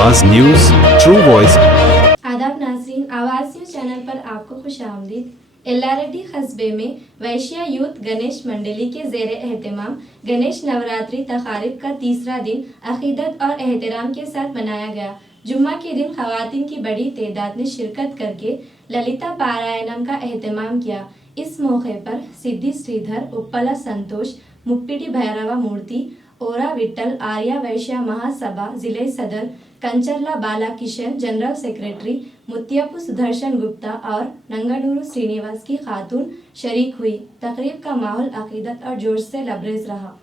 आवाज news, true voice. आदाब नाज़रीन, आवाज़ न्यूज़ चैनल पर आपको खुशामदीद। एल्लारेड्डी कस्बे में वैश्या यूथ गणेश मंडली के ज़ेर एहतमाम गणेश नवरात्रि तकारीब का तीसरा दिन अकीदत और एहतराम के साथ मनाया गया। जुम्मा के दिन खवातीन की बड़ी तादाद ने शिरकत करके ललिता पारायणम का एहतमाम किया। इस मौके पर सिद्धि श्रीधर, उप्पला संतोष, मुप्पिडी भैरवा मूर्ति, ओरा विट्ठल आर्या वैश्या महासभा जिले सदर, कंचरला बालाकिशन जनरल सेक्रेटरी, मुत्यापु सुदर्शन गुप्ता और नंगनूरू श्रीनिवास की खातून शरीक हुई। तकरीब का माहौल अकीदत और जोश से लबरेज रहा।